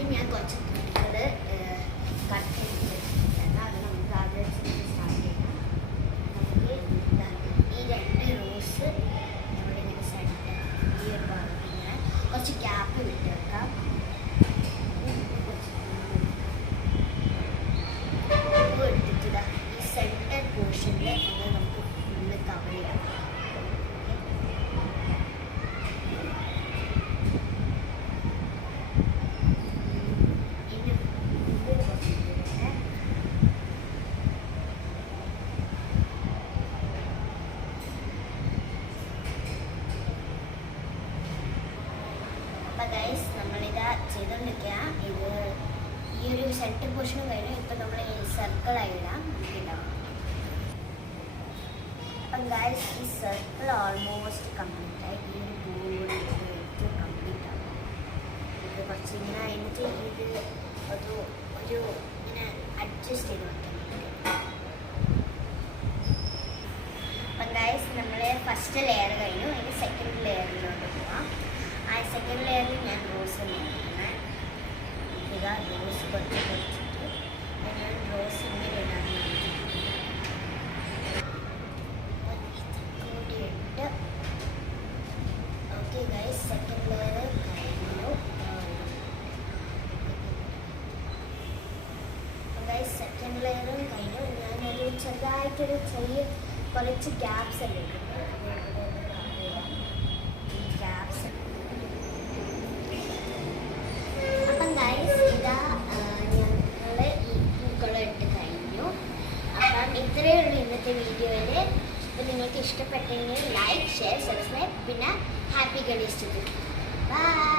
ആദ്യം ഞാൻ കുറച്ച് തുണികൾ കട്ട് ചെയ്ത് വെച്ചിട്ടുണ്ട്. അത് നമുക്ക് ആദ്യം സ്റ്റാർട്ട് ചെയ്യാം. നമുക്ക് ഈ 2 റോസ് നമ്മളിങ്ങനെ സെൻറ്റർ ഈ ഒരു ഭാഗത്ത് ഇങ്ങനെ കുറച്ച് ഗ്യാപ്പ് വിട്ട് വെക്കാം. ഉപ്പ് എടുത്തിട്ട് ഈ സെൻറ്റർ പോർഷനിൽ ഒന്ന് നമുക്ക് ഫുള്ള് കവർ ചെയ്യാം. അപ്പം ഗൈസ് നമ്മളിതാ ചെയ്തുകൊണ്ടിരിക്കുക. ഇത് ഈ ഒരു സെൻറ്റർ പോർഷൻ കഴിഞ്ഞു. ഇപ്പം നമ്മൾ ഈ സർക്കിളായി ഇടാം. നമുക്കിടാം. അപ്പം ഗൈസ് ഈ സർക്കിൾ ഓൾമോസ്റ്റ് കംപ്ലീറ്റ് ആയി. ഈ ഒരു ബോർഡ് ഏറ്റവും കംപ്ലീറ്റ് ആവും. ഇത് കുറച്ച് ഇങ്ങനെ അതിൻ്റെ ഇത് ഒരു ഇങ്ങനെ അഡ്ജസ്റ്റ് ചെയ്ത് വെക്കണം. അപ്പം ഗൈസ് നമ്മൾ ഫസ്റ്റ് ലെയർ കഴിഞ്ഞു. ഇനി സെക്കൻഡ് ലെയറിലോട്ട് പോവാം. ആ സെക്കൻഡ് ലെയറിൽ ഞാൻ റോസ് നോക്കുന്നത്. ഇതാ റോസ് കുറച്ച് കുറച്ചിട്ട് ഞാൻ റോസ് ഇങ്ങനെ ഇടാൻ കൂട്ടിയിട്ട് ഓക്കെ ഗൈസ് സെക്കൻഡ് ലെയർ കഴിഞ്ഞു. ഗൈസ് സെക്കൻഡ് ലെയറും കഴിഞ്ഞു. ഞാനൊരു ചെറുതായിട്ടൊരു ചെറിയ കുറച്ച് ഗ്യാപ്സ് അല്ലേ ഗ്യാപ്സ്. അപ്പം ഗൈസ് ഇതാ ഞങ്ങൾ ഈ പൂക്കളം ഇട്ട് കഴിഞ്ഞു. അപ്പം ഇത്രയേ ഉള്ളൂ ഇന്നത്തെ വീഡിയോയിൽ. അപ്പം നിങ്ങൾക്ക് ഇഷ്ടപ്പെട്ടെങ്കിൽ ലൈക്ക്, ഷെയർ, സബ്സ്ക്രൈബ്, പിന്നെ ഹാപ്പി ഗണേഷ് ചതുർത്ഥി. ബൈ.